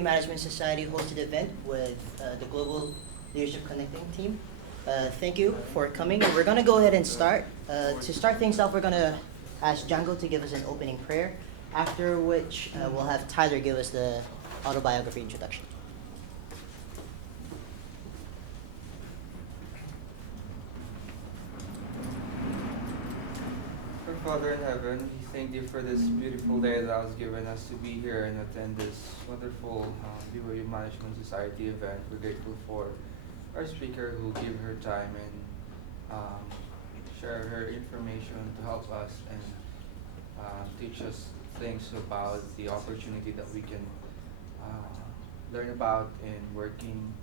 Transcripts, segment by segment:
Management Society hosted event with the Global Leadership Connecting team. Thank you for coming. We're going to go ahead and start. To start things off, we're going to ask Django to give us an opening prayer, after which we'll have Tyler give us the autobiography introduction. Our Father in heaven, we thank you for this beautiful day that was given us to be here and attend this wonderful BYU Management Society event. We're grateful for our speaker who gave her time and share her information to help us and teach us things about the opportunity that we can learn about in working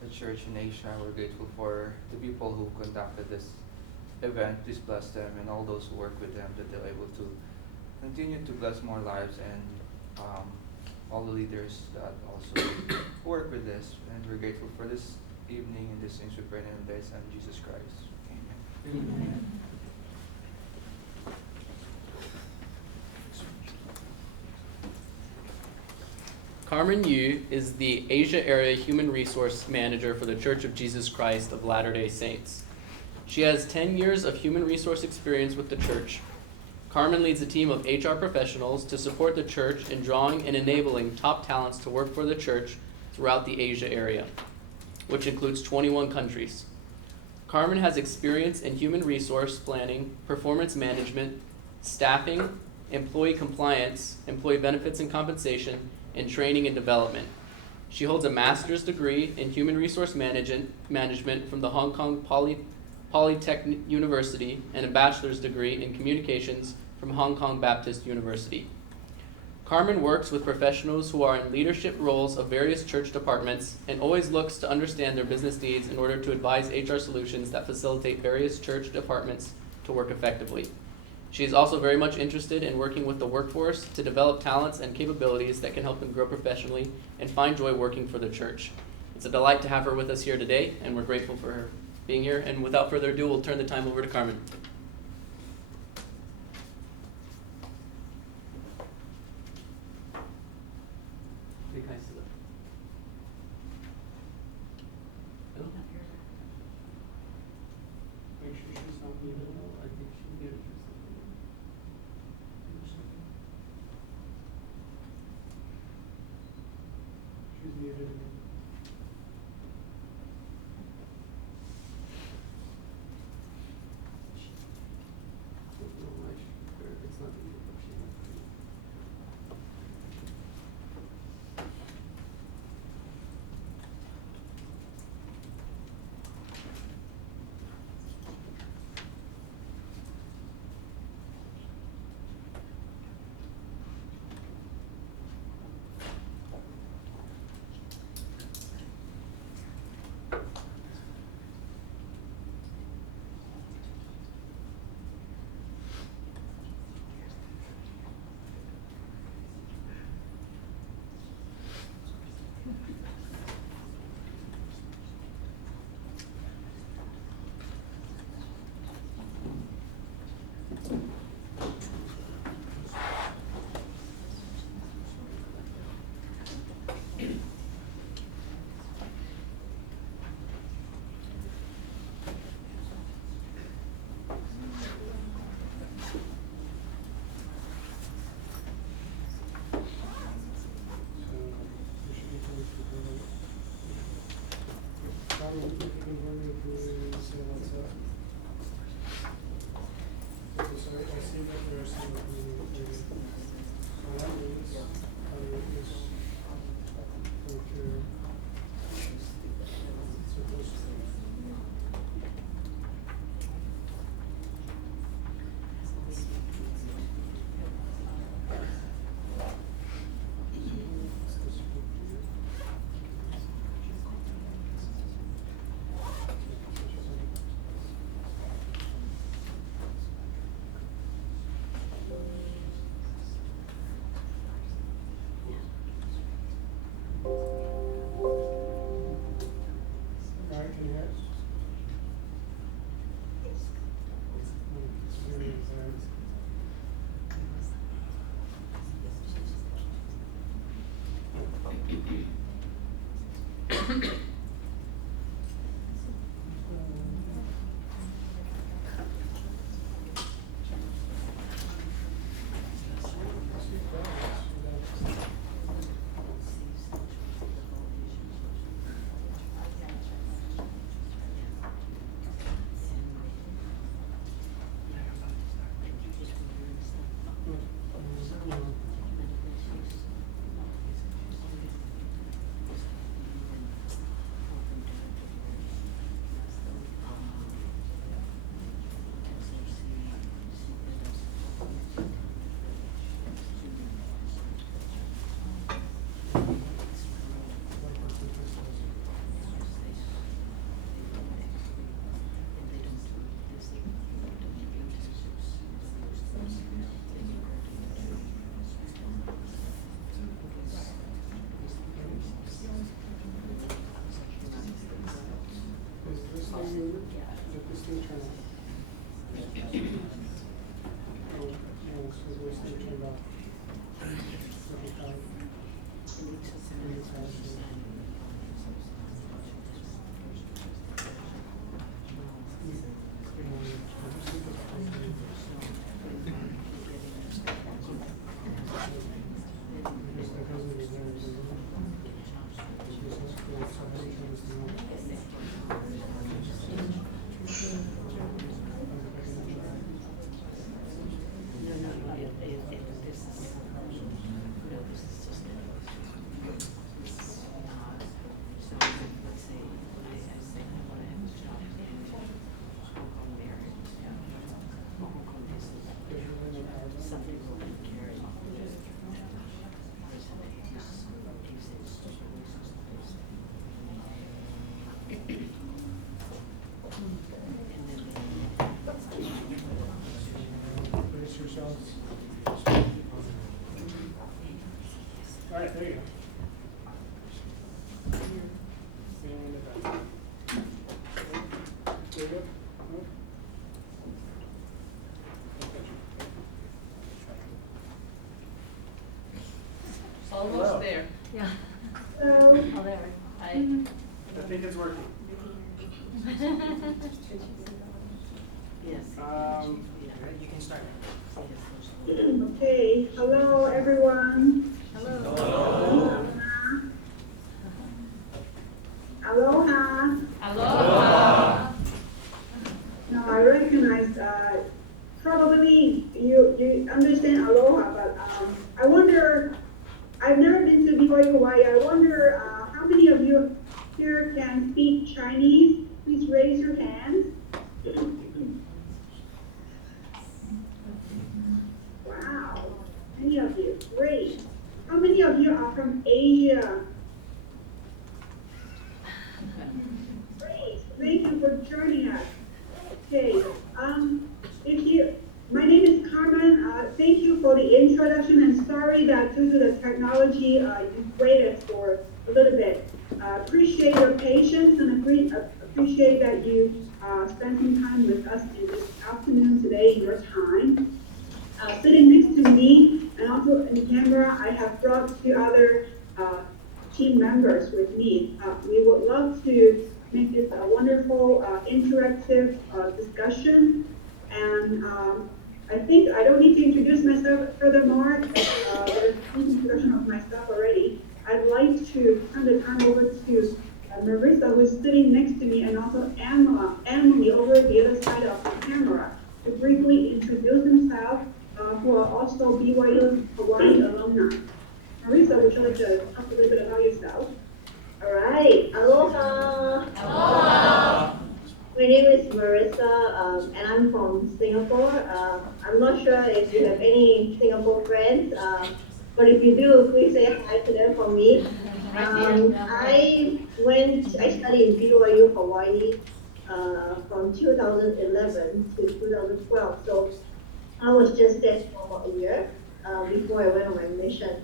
the church in Asia. We're grateful for the people who conducted this event. Please bless them and all those who work with them, that they're able to continue to bless more lives, and all the leaders that also work with this. And we're grateful for this evening and these things we pray in the Son Jesus Christ. Amen. Amen. Carmen Yu is the Asia Area Human Resource Manager for the Church of Jesus Christ of Latter-day Saints. She has 10 years of human resource experience with the church. Carmen leads a team of HR professionals to support the church in drawing and enabling top talents to work for the church throughout the Asia area, which includes 21 countries. Carmen has experience in human resource planning, performance management, staffing, employee compliance, employee benefits and compensation, and training and development. She holds a master's degree in human resource management from the Hong Kong Polytechnic University and a bachelor's degree in communications from Hong Kong Baptist University. Carmen works with professionals who are in leadership roles of various church departments and always looks to understand their business needs in order to advise HR solutions that facilitate various church departments to work effectively. She is also very much interested in working with the workforce to develop talents and capabilities that can help them grow professionally and find joy working for the church. It's a delight to have her with us here today, and we're grateful for her being here. And without further ado, we'll turn the time over to Carmen. Make sure she's not muted. I think she's muted or something. She's muted again. No, it's not muted, but she's not muted. All right, there you go. There you go. Almost there. Yeah. Hello. Oh, there. I think it's working. Yes. You can start. Okay, hello everyone. Hello. Aloha. Aloha. Now I recognize, probably you understand aloha, but I wonder, I've never been to BYU Hawaii. I wonder how many of you here can speak Chinese? Please raise your hands. Wow, many of you, great. How many of you are from Asia? Great, thank you for joining us. Okay, my name is Carmen. Thank you for the introduction, and sorry that due to the technology, you waited for a little bit. Appreciate your patience and appreciate that you spent some time with us in this afternoon today, your time. Sitting next to me and also in camera, I have brought two other team members with me. We would love to make this a wonderful interactive discussion. And I think I don't need to introduce myself furthermore. There's a introduction of myself already. I'd like to turn the time over to Marissa, who is sitting next to me, and also Emily over the other side of the camera, to briefly introduce themselves, who are also BYU Hawaii alumni. Marissa, would you like to talk a little bit about yourself? All right, aloha. Aloha. My name is Marissa, and I'm from Singapore. I'm not sure if you have any Singapore friends, but if you do, please say hi to them for me. I studied in BYU Hawaii from 2011 to 2012. So I was just there for about a year before I went on my mission.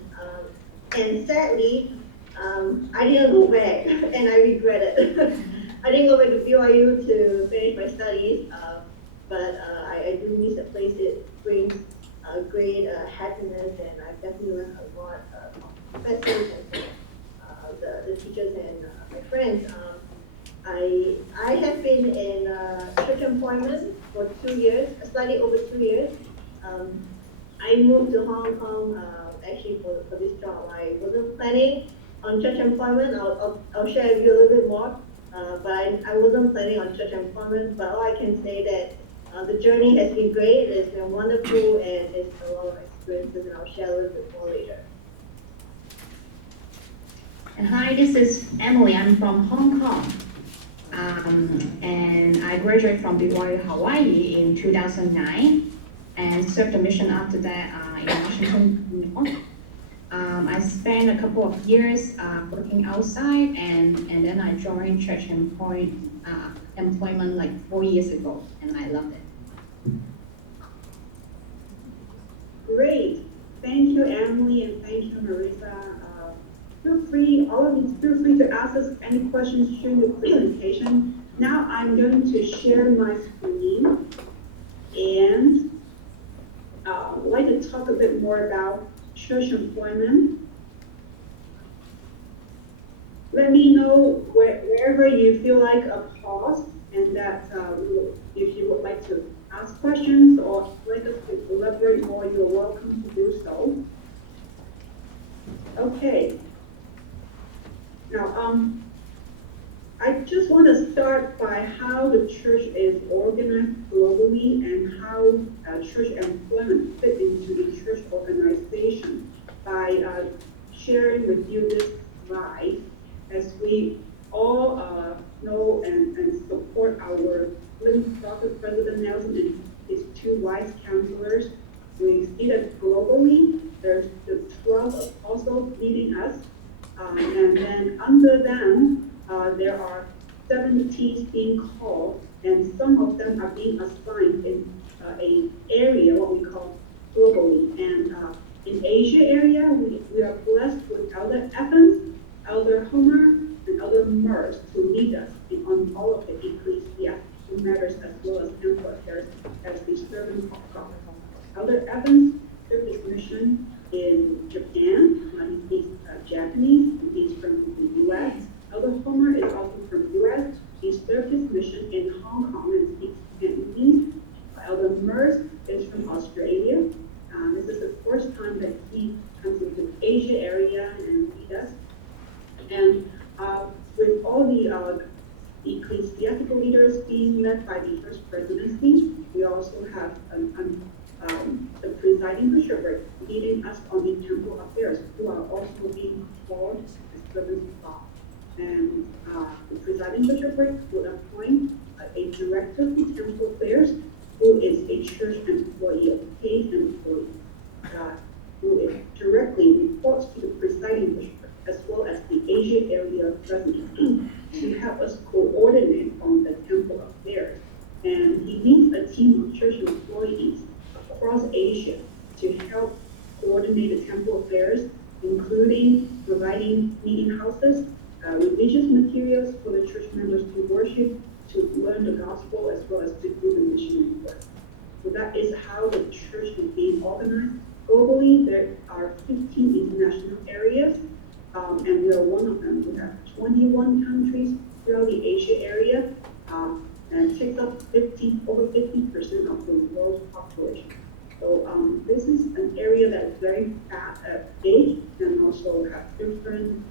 And sadly, I didn't go back, and I regret it. I didn't go back to BYU to finish my studies, but I do miss the place. It brings great happiness, and I've definitely learned a lot from professors and the teachers. teachers and my friends. I have been in church employment for 2 years, slightly over 2 years. I moved to Hong Kong actually for this job. I wasn't planning on church employment. I'll share with you a little bit more. But I wasn't planning on church employment. But all I can say that the journey has been great. It's been wonderful, and it's a lot of experiences, and I'll share a little bit more later. And hi, this is Emily. I'm from Hong Kong. And I graduated from BYU, Hawaii in 2009 and served a mission after that in Washington, New York. I spent a couple of years working outside, and then I joined church employment like 4 years ago, and I loved it. Great. Thank you, Emily, and thank you, Marissa. All of you, feel free to ask us any questions during the presentation. Now I'm going to share my screen, and I'd like to talk a bit more about church employment. Let me know wherever you feel like a pause, and that if you would like to ask questions or like us to elaborate more, you're welcome to do so. Okay. Now, I just want to start by how the church is organized globally and how church employment fit into the church organization by sharing with you this slide. As we all know and support our Living Prophet President Nelson and his 2 wise counselors, we see that globally there's the 12 apostles leading us. And then under them, there are 70 being called, and some of them are being assigned in an area, what we call globally. And in Asia area, we are blessed with Elder Evans, Elder Homer, and Elder Merce to lead us on all of the ecclesiastical matters as well as temple affairs as the servant of God. Elder Evans served his mission in Japan. He's Japanese, and he's from the U.S. Elder Homer is also from the U.S. He served his mission in Hong Kong and speaks Cantonese. Elder Merce is from Australia. This is the first time that he comes into the Asia area and leads us. And with all the ecclesiastical leaders being led by the First Presidency, we also have the presiding bishopric leading us on the temple affairs, who are also being called as servants of God. And the presiding bishopric would appoint a director of temple affairs who is a church employee, a paid employee, who is directly reports to the presiding bishopric as well as the Asia area president to help us coordinate on the temple affairs. And he leads a team of church employees across Asia to help coordinate the temple affairs, including providing meeting houses, religious materials for the church members to worship, to learn the gospel, as well as to do the missionary work. So that is how the church is being organized. Globally, there are 15 international areas, and we are one of them. We have 21 countries throughout the Asia area, and takes up over 50% of the world's population. So this is an area that's very big and also has different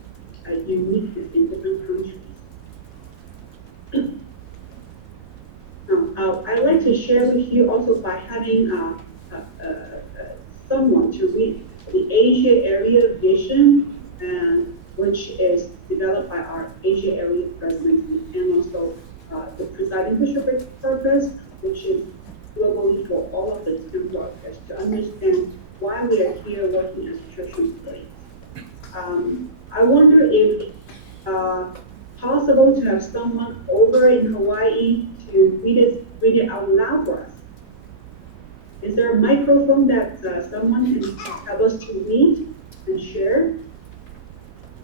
uniqueness in different countries. Now, I'd like to share with you also by having someone to read the Asia area vision, which is developed by our Asia area presidency, and also the presiding bishopric purpose, which is globally for all of the temple affairs, to understand why we are here working as church employees. I wonder if possible to have someone over in Hawaii to read it out loud for us. Is there a microphone that someone can help us to read and share?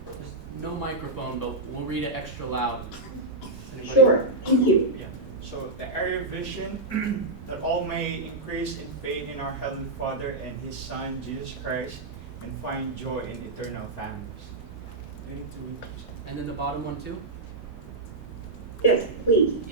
There's no microphone, but we'll read it extra loud. Sure, thank you. Yeah. So the area vision, that all may increase in faith in our Heavenly Father and His Son, Jesus Christ, and find joy in eternal families. You need to read. And then the bottom one too? Yes, please.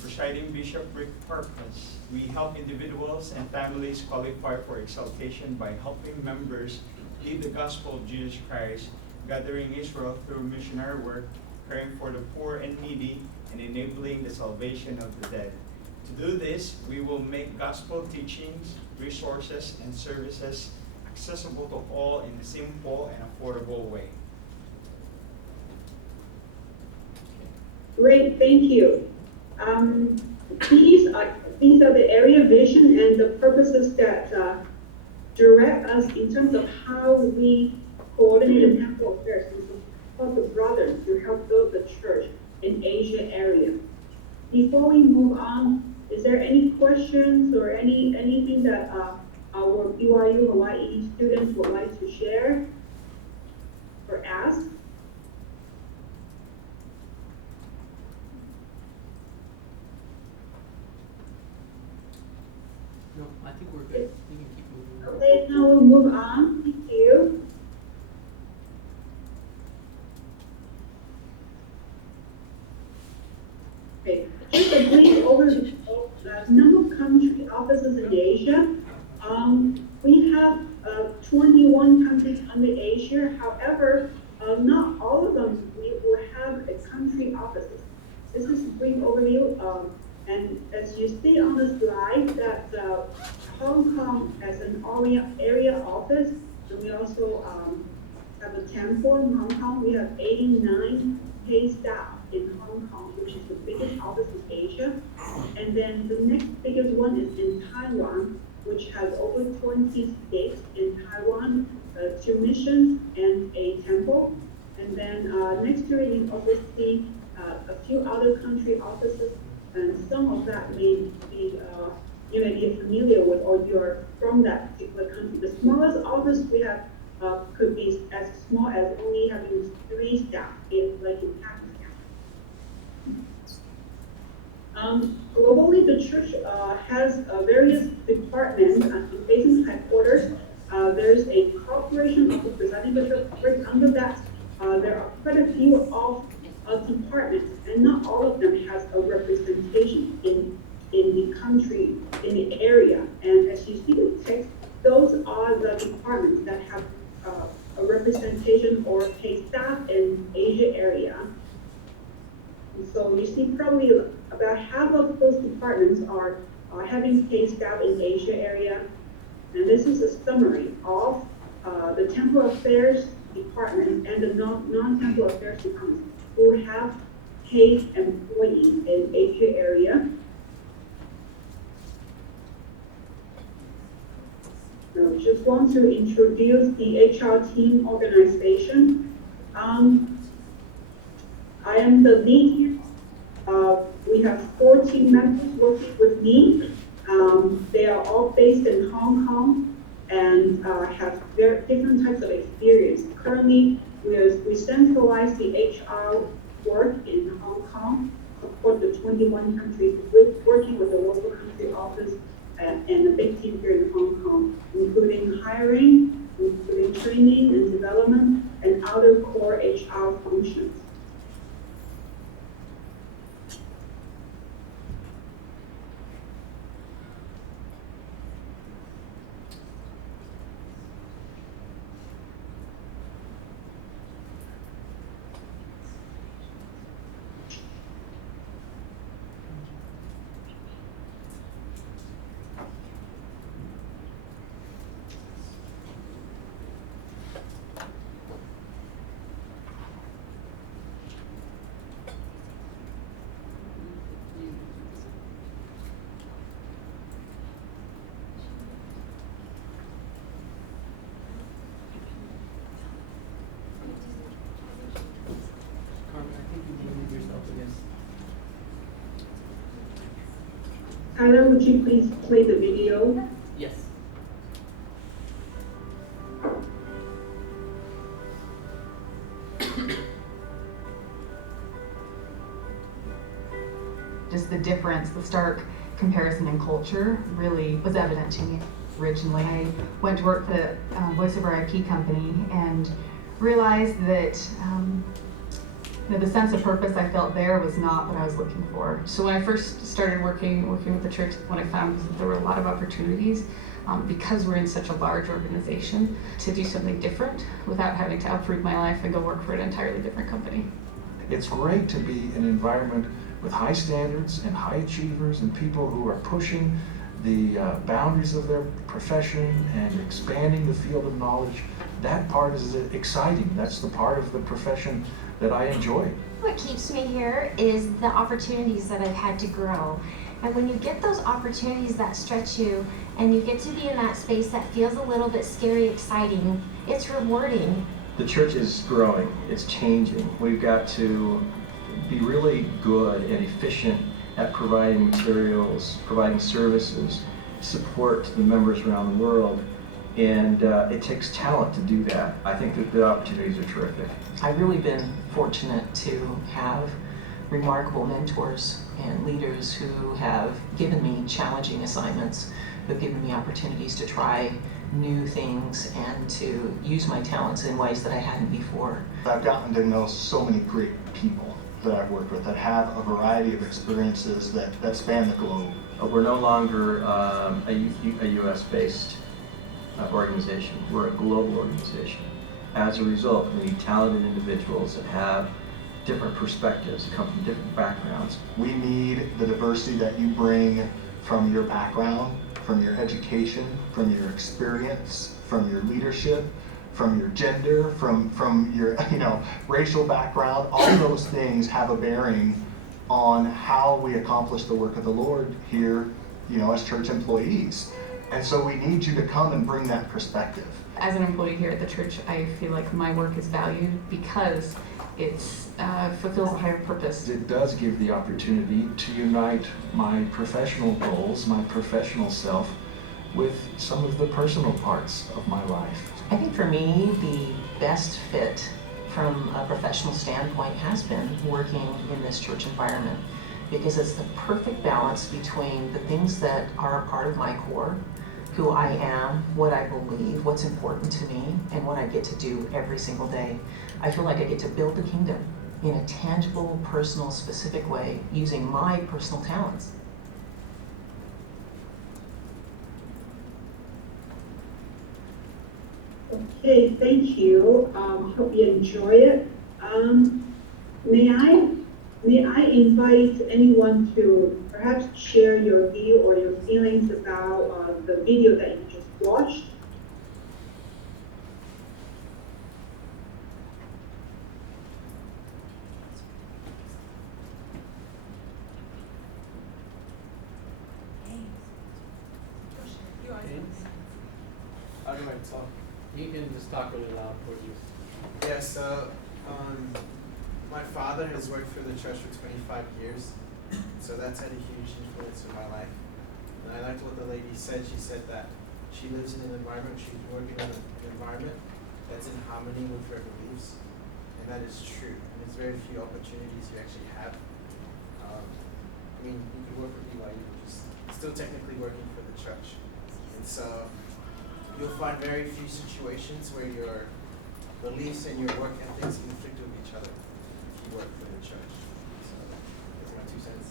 Presiding Bishop Rick Purpose, we help individuals and families qualify for exaltation by helping members lead the gospel of Jesus Christ, gathering Israel through missionary work, caring for the poor and needy, and enabling the salvation of the dead. To do this, we will make gospel teachings, resources, and services accessible to all in a simple and affordable way. Great, thank you. These are the area vision and the purposes that direct us in terms of how we coordinate the temple affairs and support the brothers to help build the church in Asia area. Before we move on, is there any questions or anything that our BYU Hawaii students would like to share or ask? No, I think we're good. We can keep moving. Okay, now we'll move on. Thank you. Okay, just a brief overview of the number of country offices in Asia. We have 21 countries under Asia. However, not all of them will have a country offices. This is a brief overview. And as you see on the slide, that Hong Kong has an area office, and we also have a temple in Hong Kong. We have 89 paid staff in Hong Kong, which is the biggest office in Asia. And then the next biggest one is in Taiwan, which has over 20 states in Taiwan, 2 missions and a temple. And then next to it, you also see a few other country offices. And some of that may be, you may be familiar with, or you're from that particular country. The smallest office we have could be as small as only having 3 staff, like in Pakistan. Globally, the church has various departments. Based in headquarters, there's a corporation of the presiding bishop. Under that, there are quite a few of departments, and not all of them has a representation in the country, in the area. And as you see the text, those are the departments that have a representation or paid staff in Asia area. And so you see probably about half of those departments are having paid staff in Asia area. And this is a summary of the temple affairs department and the non-temple affairs departments who have paid employees in Asia area. Now, we just want to introduce the HR team organization. I am the lead here. We have 4 team members working with me. They are all based in Hong Kong and have very different types of experience. Currently, we centralize the HR work in Hong Kong, support the 21 countries, working with the local country office and a big team here in Hong Kong, including hiring, including training and development, and other core HR functions. Tyler, would you please play the video? Yes. Just the difference, the stark comparison in culture really was evident to me originally. I went to work for the voice over IP company and realized that The sense of purpose I felt there was not what I was looking for. So when I first started working with the church, what I found was that there were a lot of opportunities because we're in such a large organization to do something different without having to uproot my life and go work for an entirely different company. It's great to be in an environment with high standards and high achievers and people who are pushing the boundaries of their profession and expanding the field of knowledge. That part is exciting. That's the part of the profession that I enjoy. What keeps me here is the opportunities that I've had to grow. And when you get those opportunities that stretch you and you get to be in that space that feels a little bit scary, exciting, it's rewarding. The church is growing, it's changing. We've got to be really good and efficient at providing materials, providing services, support to the members around the world. And it takes talent to do that. I think that the opportunities are terrific. I've really been fortunate to have remarkable mentors and leaders who have given me challenging assignments, who've given me opportunities to try new things and to use my talents in ways that I hadn't before. I've gotten to know so many great people that I've worked with that have a variety of experiences that span the globe. We're no longer a U.S.-based organization. We're a global organization. As a result, we need talented individuals that have different perspectives, that come from different backgrounds. We need the diversity that you bring from your background, from your education, from your experience, from your leadership, from your gender, from your racial background. All of those things have a bearing on how we accomplish the work of the Lord here, as church employees. And so we need you to come and bring that perspective. As an employee here at the church, I feel like my work is valued because it fulfills a higher purpose. It does give the opportunity to unite my professional goals, my professional self, with some of the personal parts of my life. I think for me, the best fit from a professional standpoint has been working in this church environment, because it's the perfect balance between the things that are a part of my core, who I am, what I believe, what's important to me, and what I get to do every single day. I feel like I get to build the kingdom in a tangible, personal, specific way using my personal talents. Okay, thank you. Hope you enjoy it. May I invite anyone to perhaps share your view or your feelings about the video that you just watched? How do I talk? You can just talk really loud towards you. Yeah, so my father has worked for the church for 25 years, so that's had a huge influence in my life. And I liked what the lady said. She said that she lives in an environment, she's working in an environment that's in harmony with her beliefs, and that is true. And there's very few opportunities you actually have. You can work for BYU, which is still technically working for the church. And so you'll find very few situations where your beliefs and your work ethics conflict with each other if you work for the church. So that's my 2 cents.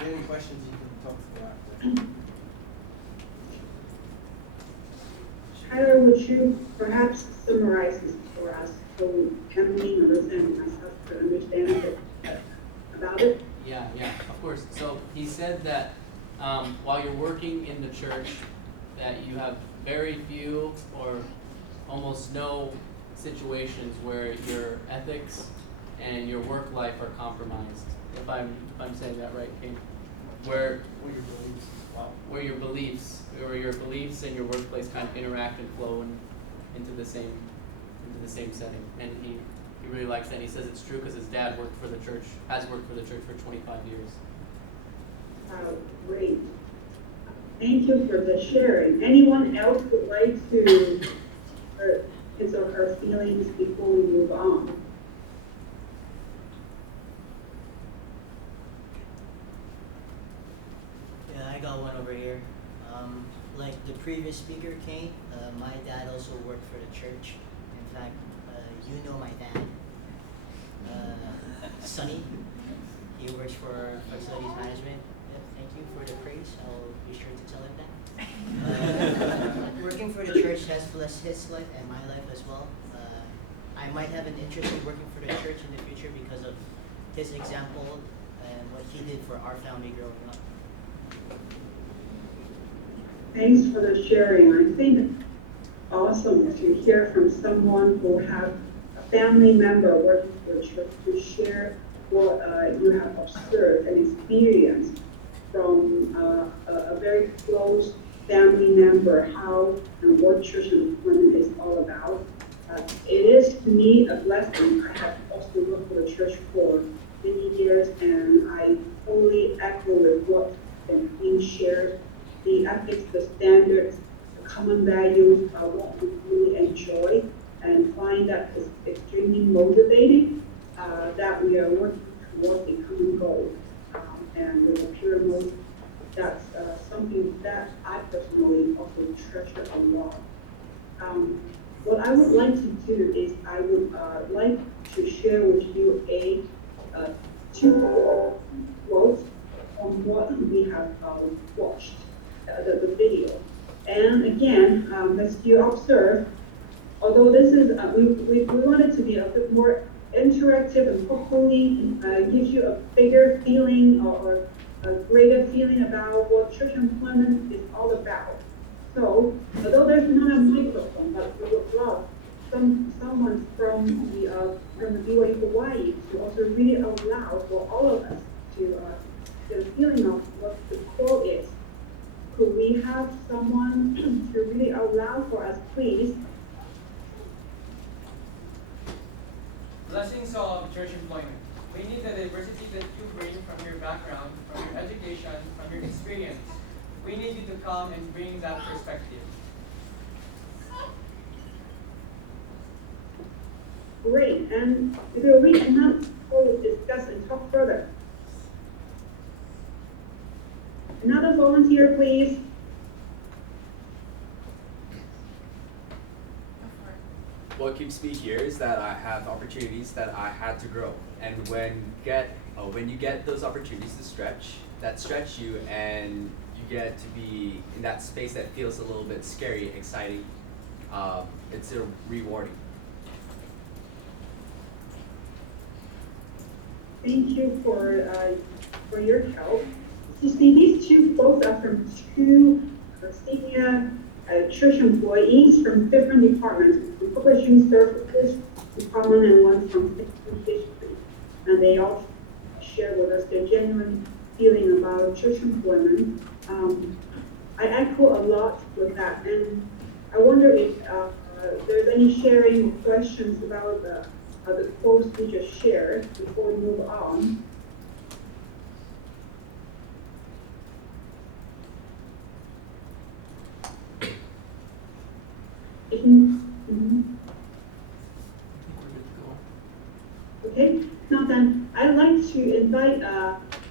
If you have any questions, you can talk to me after. Tyler, would you perhaps summarize this for us so Emily, Marissa, and myself could understand a bit about it? Yeah, of course. So he said that while you're working in the church, that you have very few or almost no situations where your ethics and your work life are compromised. If I'm saying that right, King. Where your beliefs and your workplace kind of interact and flow into the same setting. And he really likes that. And he says it's true because his dad has worked for the church for 25 years. Great. Thank you for the sharing. Anyone else would like to share his or her feelings before we move on? Yeah, I got one over here. Like the previous speaker, Kane, my dad also worked for the church. In fact, you know my dad. Sunny. He works for facilities management. Yep, thank you for the praise. I'll be sure to tell him that. Working for the church has blessed his life and my life as well. I might have an interest in working for the church in the future because of his example and what he did for our family growing up. Thanks for the sharing. I think awesome to hear from someone who has a family member working for the church to share what you have observed and experienced from a very close family member, how and what church employment is all about. It is to me a blessing. I have also worked for the church for many years, and I totally echo with what is being shared. The ethics, the standards, the common values are what we really enjoy and find that is extremely motivating, that we are working towards a common goal. And with a pure motive, that's something that I personally also treasure a lot. What I would like to do is I would like to share with you two quotes on what we have watched, the video. And again, as you observe, although this is, we want it to be a bit more interactive and hopefully gives you a bigger feeling or a greater feeling about what church employment is all about. So, although there's not a microphone, but we would love someone from the BYU Hawaii to also read it out loud for all of us to get a feeling of what the quote is. Could we have someone to read it out loud for us, please? Blessings of church employment. We need the diversity that you bring from your background, from your education, from your experience. We need you to come and bring that perspective. Great, and if you'll read another, we'll discuss and talk further. Another volunteer, please. What keeps me here is that I have opportunities that I had to grow, and when you get those opportunities to stretch you, and you get to be in that space that feels a little bit scary, exciting, it's rewarding. Thank you for your help. You see, these two folks are from two senior church employees from different departments, from publishing services department and one from history. And they all share with us their genuine feeling about church employment. I echo a lot with that, and I wonder if there's any sharing or questions about the quotes we just shared before we move on. Okay, now then, I'd like to invite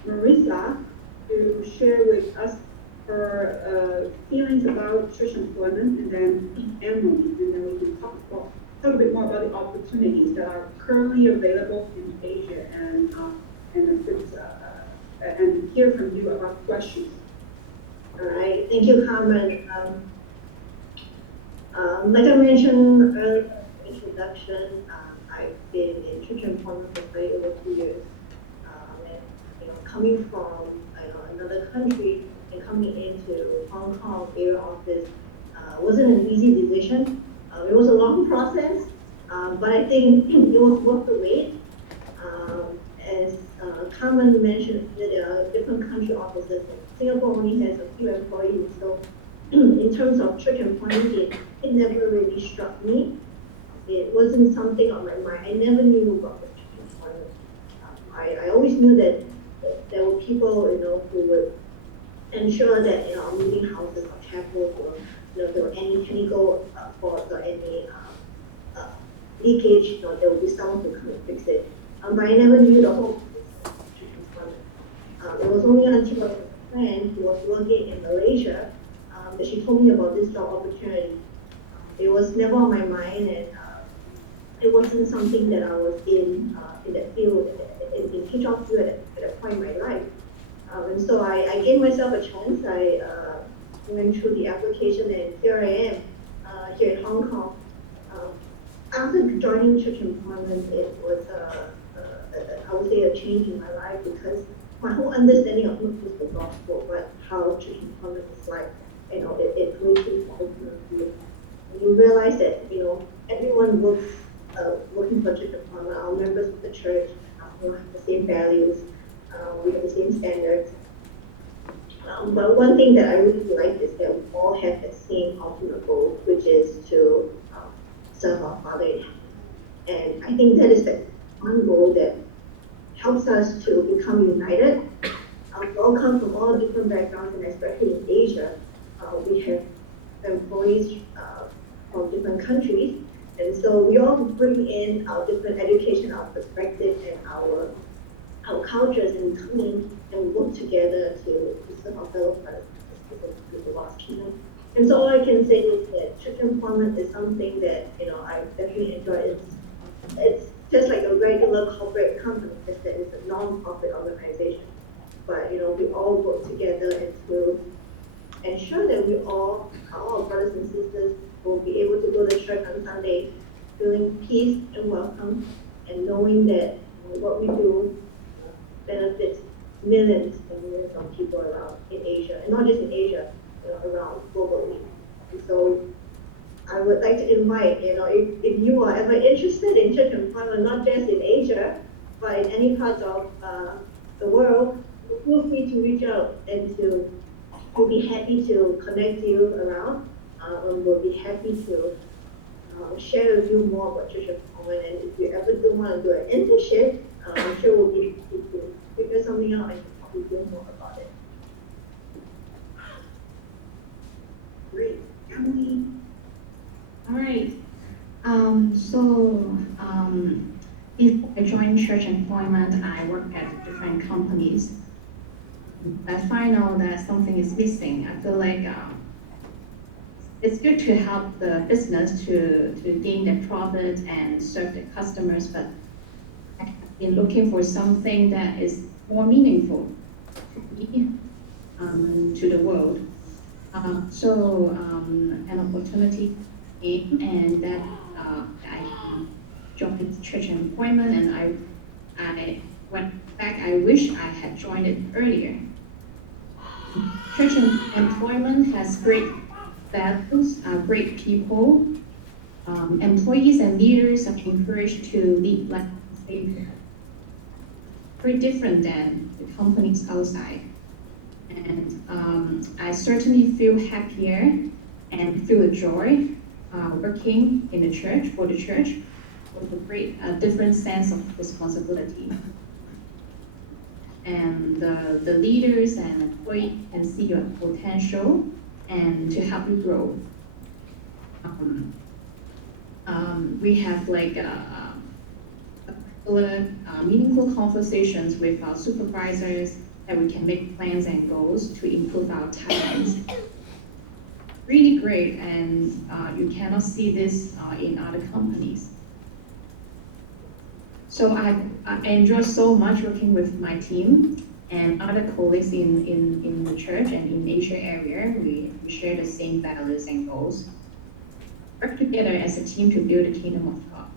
Marissa to share with us her feelings about church employment, and then Emily, and then we can talk a bit more about the opportunities that are currently available in Asia, and hear from you about questions. All right, thank you, Carmen. Like I mentioned earlier in the introduction, I've been in church employment for quite over 2 years. And coming from another country and coming into Hong Kong area office wasn't an easy decision. It was a long process, but I think it was worth the wait. As Carmen mentioned, there are different country offices. Singapore only has a few employees, so in terms of church employment, it never really struck me. It wasn't something on my mind. I never knew about the church employment. I always knew that there were people, who would ensure that, our meeting houses or chapels, or if there were any technical faults or any leakage, there would be someone to come and fix it. But I never knew the whole church employment. It was only until a friend who was working in Malaysia that she told me about this job opportunity. It was never on my mind, and it wasn't something that I was in that field in teach off you at a point in my life. And so I gave myself a chance. I went through the application, and here I am, here in Hong Kong. After joining church employment, it was, I would say, a change in my life, because my whole understanding of not just the gospel, but how church employment is like, it really open you. You realize that, everyone works, working for church employment, our members of the church, we have the same values, we have the same standards. But one thing that I really like is that we all have the same ultimate goal, which is to serve our Father in heaven. And I think that is the one goal that helps us to become united. We all come from all different backgrounds, and especially in Asia, we have employees from different countries. And so we all bring in our different education, our perspective, and our cultures, and come in and work together to serve our fellow brothers and sisters in the lost kingdom. And so all I can say is that church employment is something that I definitely enjoy. It's just like a regular corporate company, just that it's a non-profit organization. But we all work together and to ensure that we all, our brothers and sisters, will be able to go to church on Sunday, feeling peace and welcome, and knowing that what we do benefits millions and millions of people around in Asia, and not just in Asia, around globally. And so I would like to invite, if you are ever interested in church employment, not just in Asia, but in any parts of the world, feel free to reach out, and we'll be happy to connect you around, and we'll be happy to share with you more about church employment. And if you ever do want to do an internship, I'm sure we'll be happy to figure something out and probably do more about it. Great. Emily? All right. Before I joined church employment, I worked at different companies. I find out that something is missing. I feel like it's good to help the business to gain their profit and serve the customers, but I've been looking for something that is more meaningful to me, to the world. An opportunity came, and that I joined church employment, and I went back. I wish I had joined it earlier. Church employment has great values, great people. Employees and leaders are encouraged to lead like a Savior. Very different than the companies outside. And I certainly feel happier and feel a joy working in the church, for the church, with a great different sense of responsibility. And the leaders and employees can see your potential and to help you grow. We have like meaningful conversations with our supervisors, that we can make plans and goals to improve our talents. Really great, and you cannot see this in other companies. So I enjoy so much working with my team and other colleagues in the church and in the Asia area. We share the same values and goals. Work together as a team to build the kingdom of God.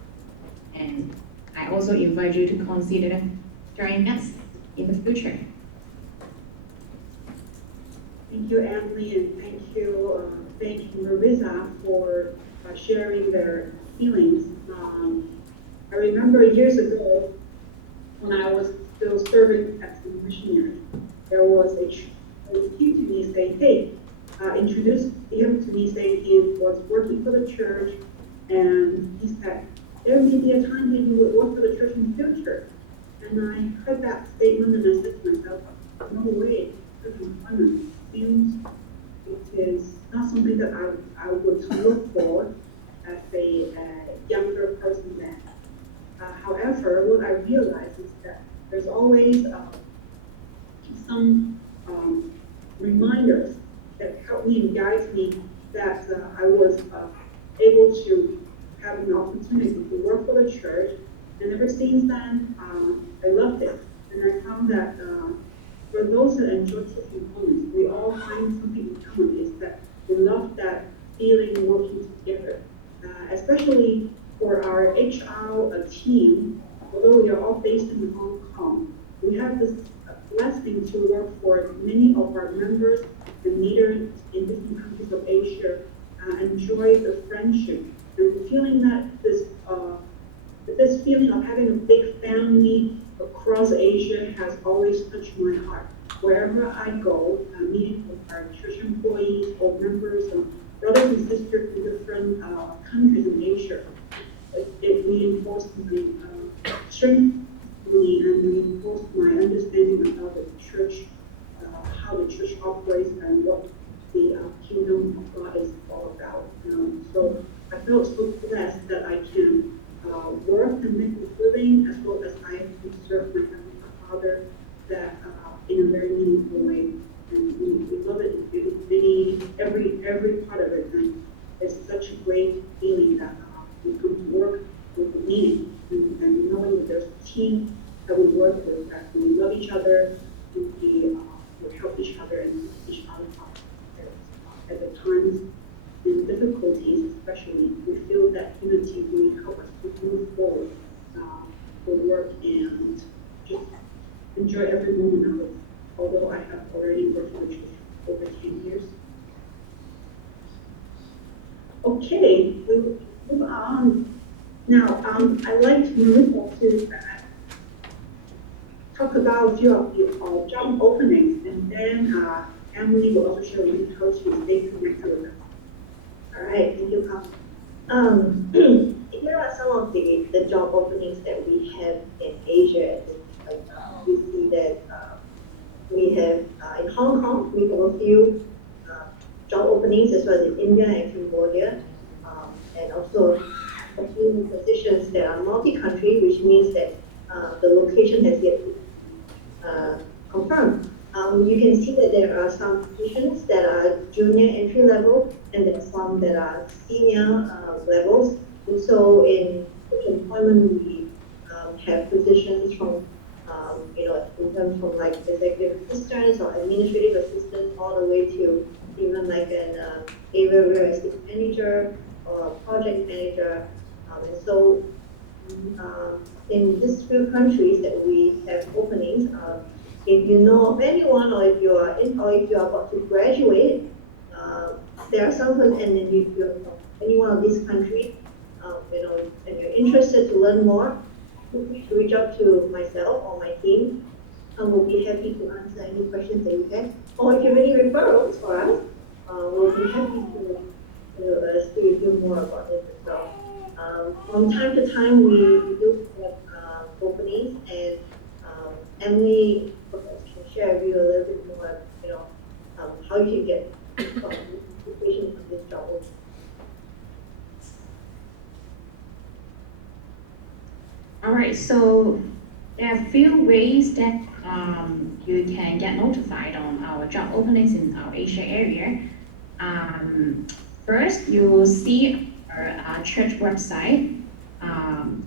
And I also invite you to consider joining us in the future. Thank you, Emily, and thank you, Marissa, for sharing their feelings. I remember years ago, when I was still serving as a missionary, there was a who came to me saying, hey, introduced him to me saying he was working for the church, and he said, there may be a time that you would work for the church in the future. And I heard that statement, and I said to myself, no way, church employment seems it is not something that I would look for as a younger person then. However, what I realized is that there's always some reminders that help me and guide me that I was able to have an opportunity to work for the church, and ever since then, I loved it. And I found that for those that enjoy taking moments, we all find something in common is that we love that feeling working together, especially for our HR team. Although we are all based in Hong Kong, we have this blessing to work for many of our members and leaders in different countries of Asia. Enjoy the friendship and the feeling that this feeling of having a big family across Asia has always touched my heart. Wherever I go, meeting with our church employees or members and brothers and sisters from different countries in Asia, it reinforced my strength me and reinforced my understanding about the church, how the church operates and what the kingdom of God is all about. So I felt so blessed that I can work and make a living as well as I can serve my Heavenly Father that in a very meaningful way. And we love it in every part of it. And it's such a great feeling that we come to work with a meaning and knowing that there's a team that we work with, that we love each other, we help each other and each other up. At the times in difficulties, especially, we feel that unity will help us to move forward for work and just enjoy every moment of it. Although I have already worked in the church for over 10 years. Okay, we will move on. Now, I'd like Marissa to talk about a few of the job openings, and then Emily will also share with how to stay connected with us. All right, thank you, Pam. Here are some of the job openings that we have in Asia. You see that we have in Hong Kong, we have a few job openings as well as in India and Cambodia, and also a few positions that are multi-country, which means that the location has yet to be confirmed. You can see that there are some positions that are junior entry level, and there are some that are senior levels. And so in employment, we have positions from, in terms of like executive assistants or administrative assistants, all the way to even like an area real estate manager or project manager. And so in these few countries that we have openings, if you know of anyone, or if you are about to graduate, there are some, and then if you're from any one of these countries, and you're interested to learn more, feel free to reach out to myself or my team, and we'll be happy to answer any questions that you have. Or if you have any referrals for us, we'll be happy to speak with you more about this as well. From time to time, we do have openings, and Emily can share with you a little bit more, how you can get information from this job. All right, so there are a few ways that you can get notified on our job openings in our Asia area. First, you will see our church website, and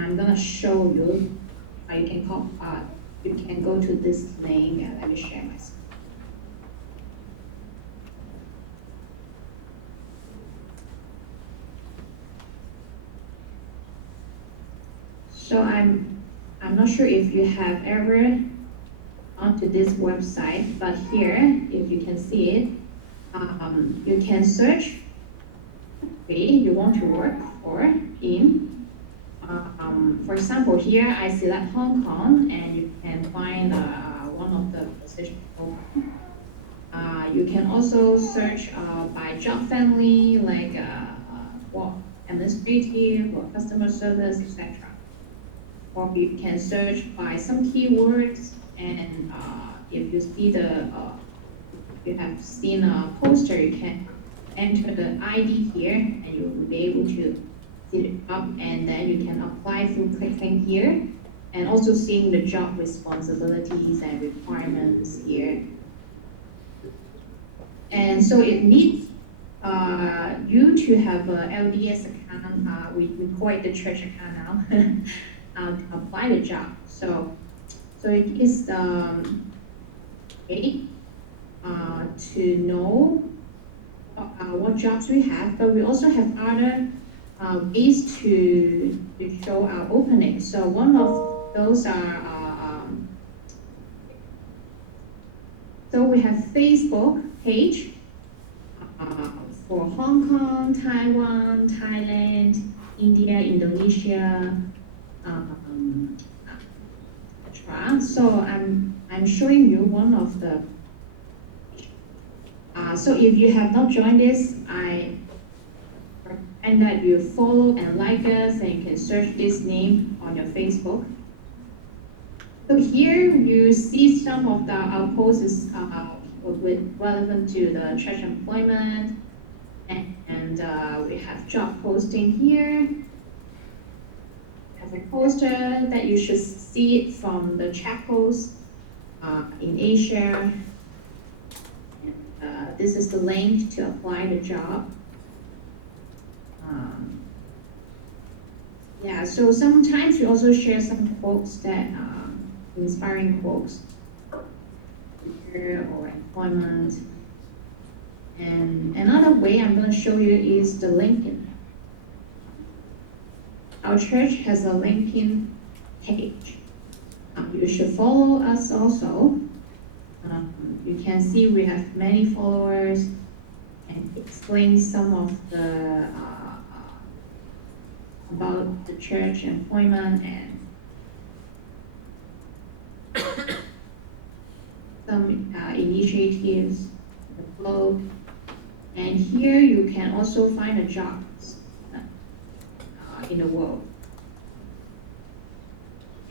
I'm gonna show you how you can go to this link. Let me share my screen. So I'm not sure if you have ever onto this website, but here, if you can see it, you can search where you want to work for in. For example, here I select Hong Kong, and you can find one of the positions open. You can also search by job family, like what administrative or customer service, etc. Or you can search by some keywords, and if you see you have seen a poster, you can enter the ID here, and you will be able to see it up, and then you can apply through clicking here, and also seeing the job responsibilities and requirements here. And so it needs you to have a LDS account. We call it the church account now. To apply the job. So So it is great to know what jobs we have, but we also have other ways to show our openings. So one of those are, so we have Facebook page for Hong Kong, Taiwan, Thailand, India, Indonesia, etc. So I'm showing you one of the. So if you have not joined this, I recommend that you follow and like us, and you can search this name on your Facebook. So here you see some of our posts relevant to the church employment, and we have job posting here. Have a poster that you should see it from the chapels in Asia. This is the link to apply the job. Yeah, so sometimes we also share some quotes that inspiring quotes, career or employment. And another way I'm going to show you is the LinkedIn. Our church has a LinkedIn page. You should follow us also. You can see we have many followers, and explain some of the about the church employment and some initiatives, the blog. And here you can also find the jobs in the world.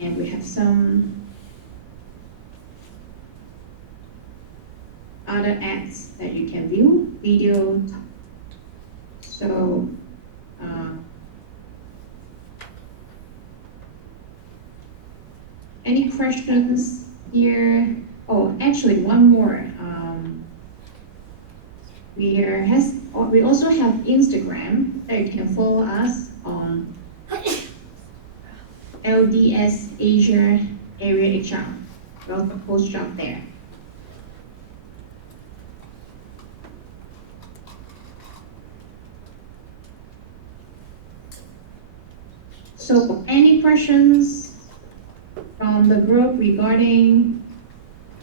And we have some other ads that you can view, video. So any questions here? Oh, actually one more. We also have Instagram that you can follow us on LDS Asia Area HR. We also post job there. So any questions from the group regarding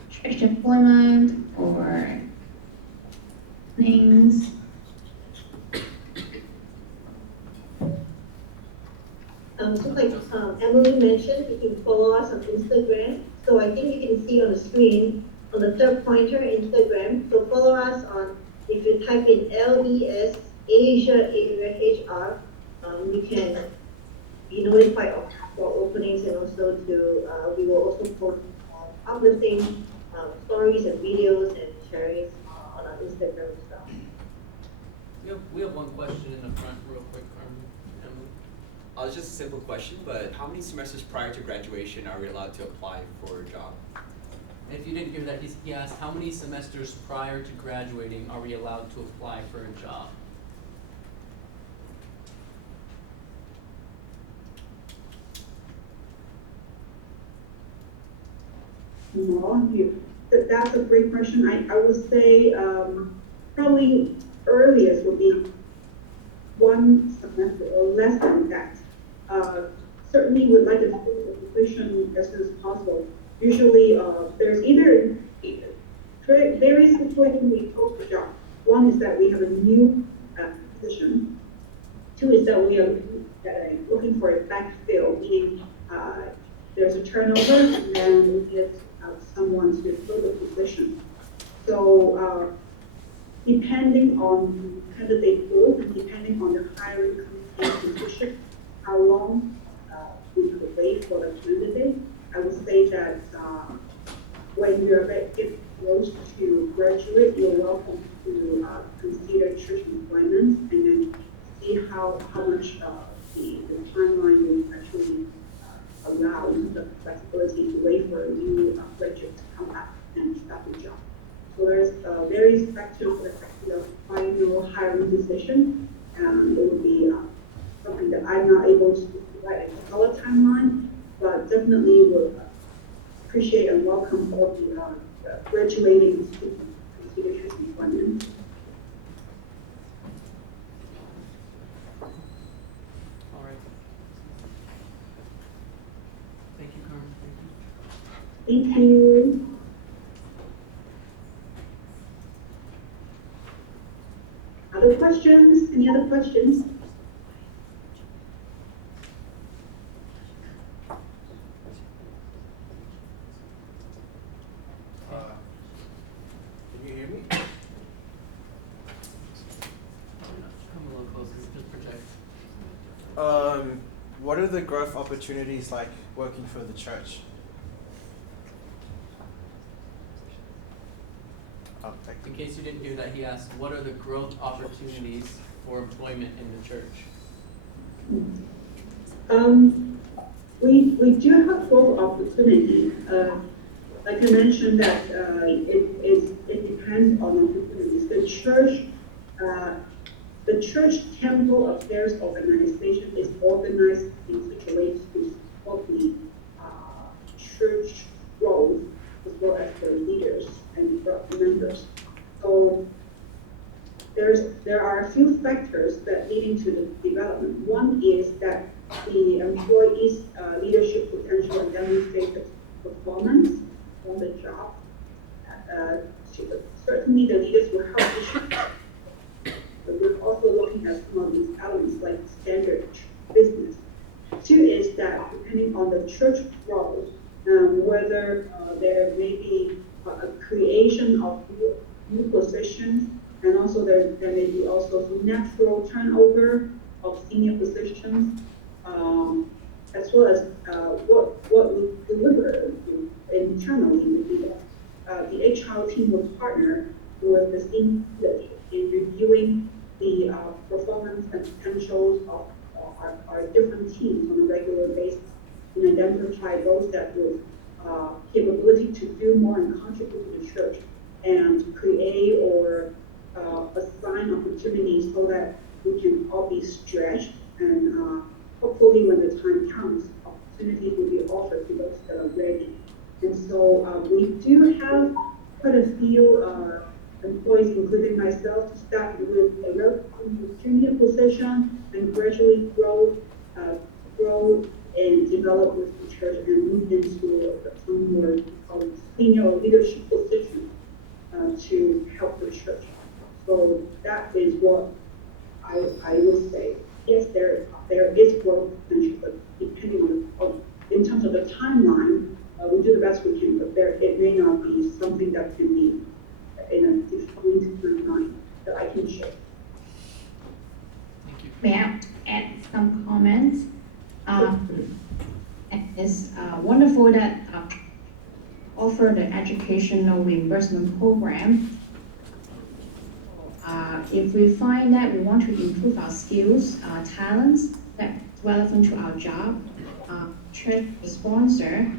church employment or things? So like Emily mentioned, you can follow us on Instagram. So I think you can see on the screen, on the third pointer, Instagram. So follow us on, if you type in LES Asia Area HR, you can be notified of our openings, and also we will also post uplifting stories and videos and sharings on our Instagram as well. We have one question in the front real quick, Carmen. Emily. It's just a simple question, but how many semesters prior to graduation are we allowed to apply for a job? If you didn't hear that, he asked how many semesters prior to graduating are we allowed to apply for a job? No, that's a great question. I would say probably earliest would be one semester or less than that. Certainly would like to fill the position as soon as possible. Usually there's either various situations we post the job. One is that we have a new position. Two is that we are looking for a backfill, meaning there's a turnover and then we get someone to fill the position. So depending on the candidate pool and depending on the hiring committee position, how long we could wait for the candidate, I would say that when you're getting close to graduate, you're welcome to consider church employment and then see how much the timeline will actually allow the flexibility to wait for a new graduate to come back and start the job. So there's various factors that affect the final hiring decision, and it would be something that I'm not able to provide a solid timeline, but definitely would appreciate and welcome all the graduating students to leadership employment. All right. Thank you, Carmen. Thank you. Other questions? Any other questions? Can you hear me? Come a little closer, just project. What are the growth opportunities like working for the church? Oh, thank you. In case you didn't hear that, he asked, what are the growth opportunities for employment in the church? We do have growth opportunities. Like I mentioned that it depends on opportunities. The church temple affairs organization is organized in such a way to support the church growth as well as the leaders and the members. So there are a few factors that lead into the development. One is that the employees' leadership potential and demonstrated performance on the job. Certainly the leaders will help each. But we're also looking at some of these elements like standard business. Two is that depending on the church growth, whether there may be a creation of new positions, and also there may be also some natural turnover of senior positions, as well as what we deliver internally would be the HR team will partner with the senior leadership in reviewing the performance and potentials of our different teams on a regular basis and identify those that with capability to do more and contribute to the church and create or assign opportunities so that we can all be stretched and hopefully when the time comes, opportunities will be offered to those that are ready. And so we do have quite a few employees, including myself, to start with a relatively junior position and gradually grow and develop with the church and move into some more senior leadership positions to help the church. So that is what I would say. Yes, there is growth potential, but depending on in terms of the timeline, we do the best we can, but it may not be something that can be in a defined timeline that I can share. Thank you. May I add some comments? It's wonderful that offer the educational reimbursement program. If we find that we want to improve our skills, talents that's relevant to our job, church sponsor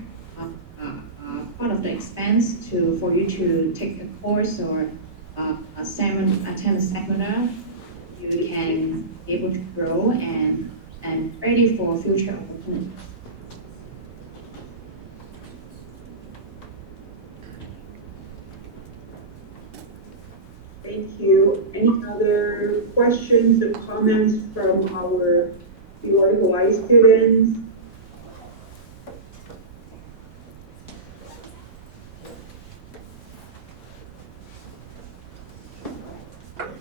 part of the expense for you to take a course or attend a seminar. You can be able to grow and ready for future opportunities. Thank you. Any other questions or comments from our BYU Hawaii students?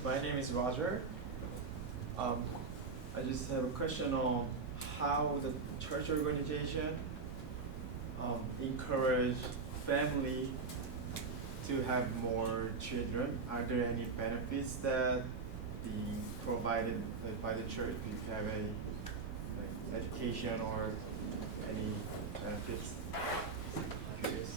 My name is Roger. I just have a question on how the church organization encourage family to have more children. Are there any benefits that being provided by the church if you have a education or any benefits? I'm curious.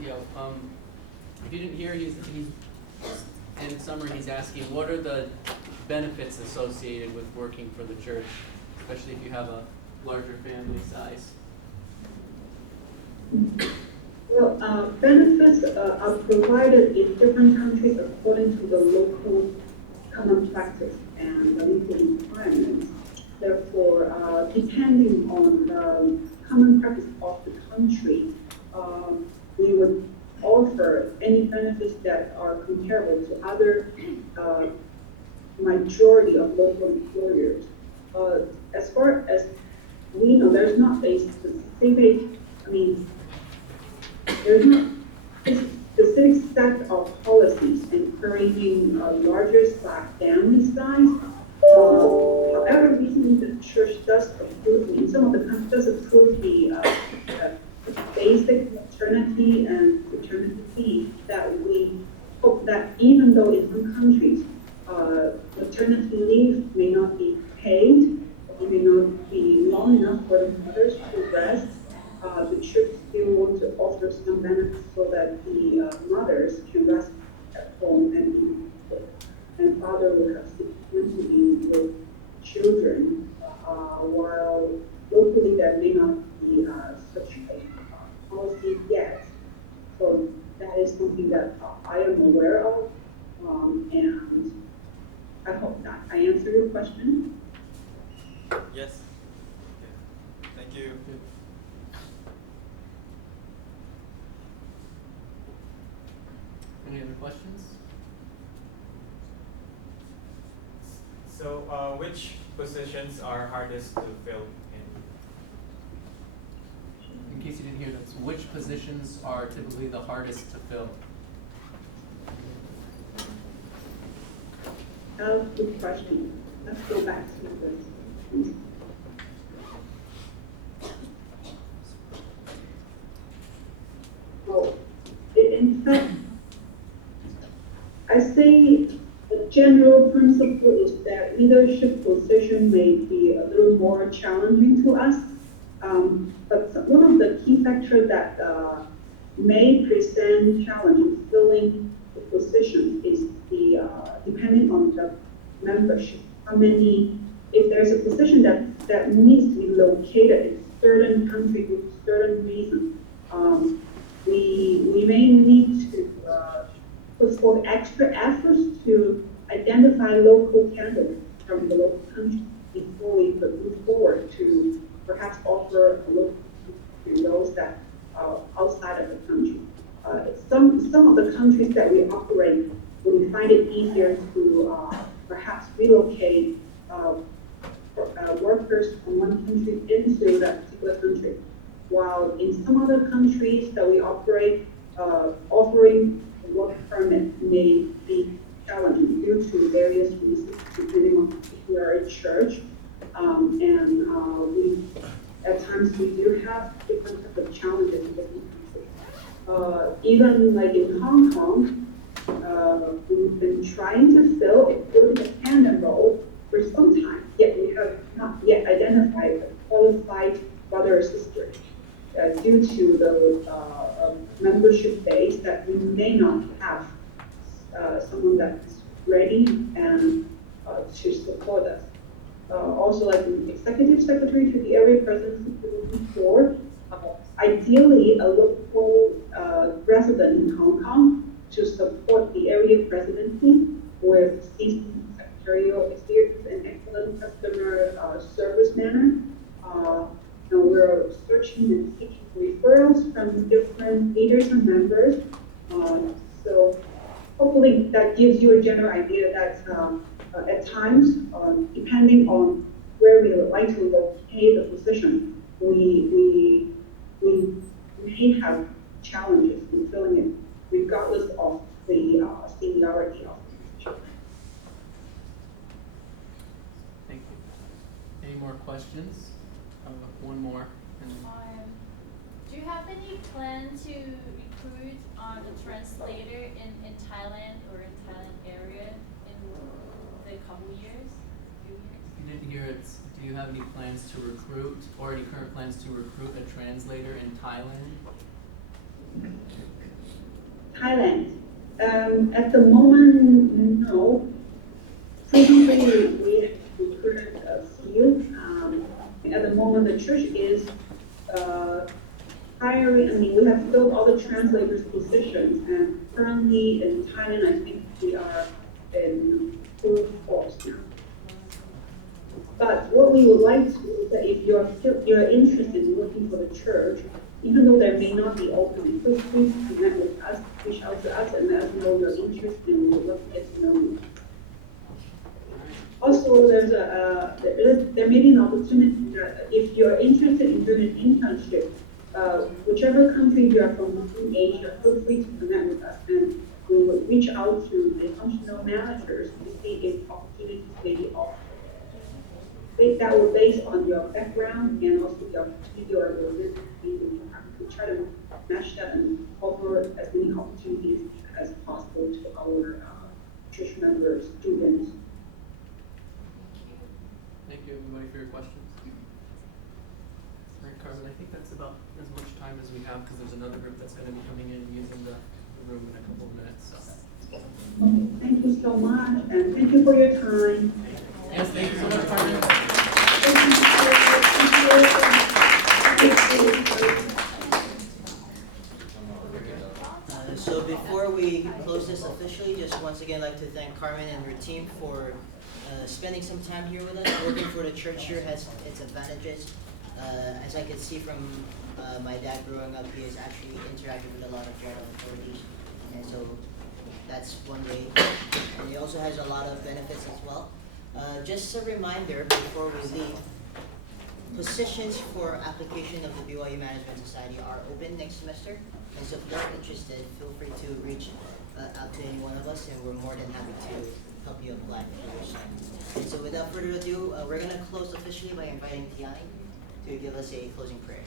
Yeah, if you didn't hear, he's in summary, he's asking, what are the benefits associated with working for the church, especially if you have a larger family size? Well, benefits are provided in different countries according to the local common practice and the legal requirements. Therefore, depending on the common practice of the country, we would offer any benefits that are comparable to other majority of local employers. As far as we know, there's not a specific, there's not a specific set of policies encouraging a larger family size. However, recently the church does approve, some of the countries does approve the basic maternity and paternity leave that we hope that even though in some countries maternity leave may not be paid, or may not be long enough for the mothers to rest, the church still wants to offer some benefits so that the mothers can rest at home and father will have security with children, while locally there may not be such a policy yet. So that is something that I am aware of, and I hope that I answered your question. Yes. Okay. Thank you. Any other questions? So, which positions are hardest to fill In case you didn't hear that, so which positions are typically the hardest to fill? Good question. Let's go back to this. Well, in fact, I say the general principle is that leadership position may be a little more challenging to us. But one of the key factors that may present challenges filling the position is the depending on the membership. How many, if there's a position that needs to be located in certain country with certain reason, we may need to put forth extra efforts to identify local candidates from the local country before we could move forward to perhaps offer a local to those that are outside of the country. Some of the countries that we operate, we find it easier to perhaps relocate workers from one country into that particular country. While in some other countries that we operate, offering a work permit may be challenging due to various reasons, depending on if we are a church. At times we do have different types of challenges in different countries. Even like in Hong Kong, we've been trying to fill a independent role for some time, yet we have not yet identified a qualified brother or sister due to the membership base that we may not have someone that's ready and to support us. Also, like the executive secretary to the area presidency we're looking for, ideally a local resident in Hong Kong to support the area presidency with seasoned secretarial experience and excellent customer service manner. And we're searching and seeking referrals from different leaders and members. So hopefully that gives you a general idea that at times, depending on where we would like to locate the position, we may have challenges in filling it, regardless of the seniority of the position. Thank you. Any more questions? One more. Do you have any plan to recruit a translator in Thailand or in Thailand area in the couple years, few years? You didn't hear it. Do you have any plans to recruit or any current plans to recruit a translator in Thailand? Thailand. At the moment, no. Previously, we recruited a few. At the moment, the church is hiring. We have filled all the translators' positions, and currently in Thailand, I think we are in full what we would like to do is that if you're interested in working for the church, even though there may not be opening, feel free to connect with us, reach out to us, and let us know your interest, and we'd love to get to know you. Also, there may be an opportunity that if you're interested in doing an internship, whichever country you are from in Asia, feel free to connect with us, and we will reach out to the functional managers to see if opportunities may be offered. That will based on your background and also your opportunity or your business needs. We try to match that and offer as many opportunities as possible to our church members, students. Thank you, everybody, for your questions. All right, Carmen, I think that's about as much time as we have because there's another group that's going to be coming in and using the room in a couple of minutes. So. Okay, thank you so much, and thank you for your time. Yes, thank you so much, Carmen. So before we close this officially, just once again like to thank Carmen and her team for spending some time here with us. Working for the church here has its advantages. As I could see from my dad growing up, he has actually interacted with a lot of general authorities, and so that's one way. And he also has a lot of benefits as well. Just a reminder before we leave, positions for application of the BYU Management Society are open next semester. And so if you're interested, feel free to reach out to any one of us, and we're more than happy to help you apply for your sign. And so without further ado, we're going to close officially by inviting Tiani to give us a closing prayer.